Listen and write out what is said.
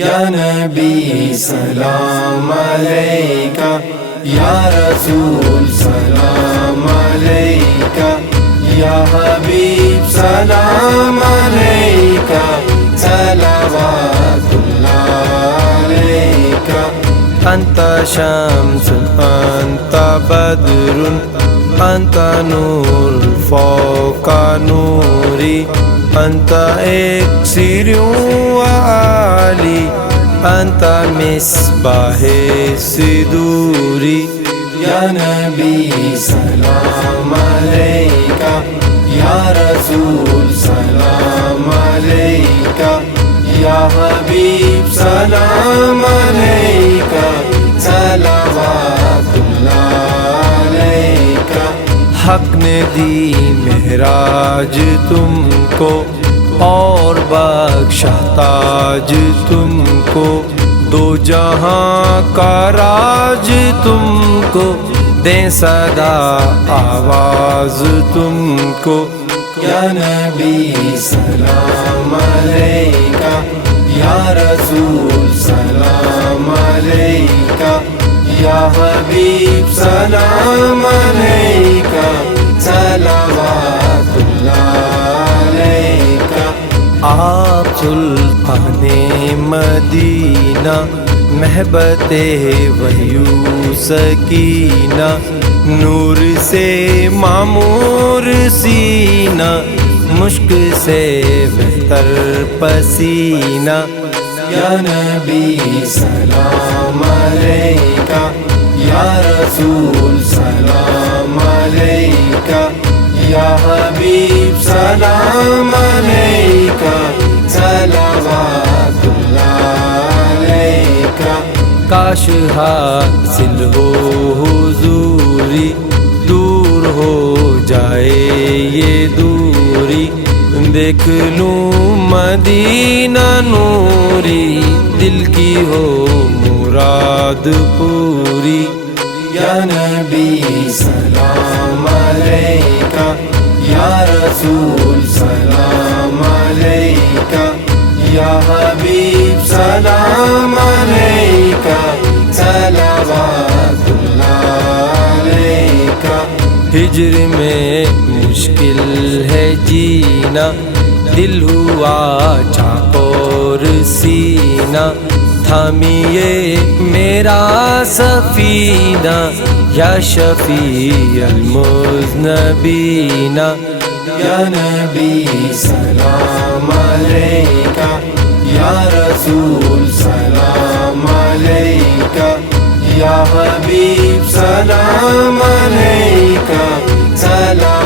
یا نبی سلام علیکہ، یا رسول سلام علیکہ، یا حبیب سلام علیکہ، صلوات اللہ علیکہ۔ انت شمس انت بدر انت نور فوق نوری، انت اکسیر وعلی، انت مصباح صدوری۔ یا نبی سلام علیکہ، یا رسول سلام علیکہ، یا حبیب سلام علیکہ، صلوات اللہ علیکہ۔ حق نے دی معراج تم کو اور بخشا تاج تم کو، دو جہاں کا راج تم کو، دیں صدا آواز تم کو۔ یا نبی سلام علیکہ، یا رسول سلام علیکہ، یا حبیب سلام علیکہ، صلوات اللہ علیکہ۔ آپ سلطان مدینہ، محبت وحی و سکینہ، نور سے معمور سینہ، مشک سے بہتر پسینہ۔ یا نبی سلام علیکہ، یا رسول سلام علیکہ، یا حبیب سلام علیکہ، صلوات اللہ علیکہ۔ کاش حاصل ہو حضوری، دور ہو جائے یہ دوری، دیکھ لوں مدینہ نوری، دل کی ہو مراد پوری۔ یا نبی سلام علیکہ، یا رسول سلام علیکہ، یا حبیب سلام علیکہ، صلوات اللہ علیکہ۔ ہجر میں مشکل ہے جینا، دل ہوا چاکور سینہ، تھامیے میرا سفینہ، یا شفیع المذنبین۔ یا نبی سلام علیکہ، یا رسول سلام علیکہ، یا حبیب سلام علیکہ، صلوات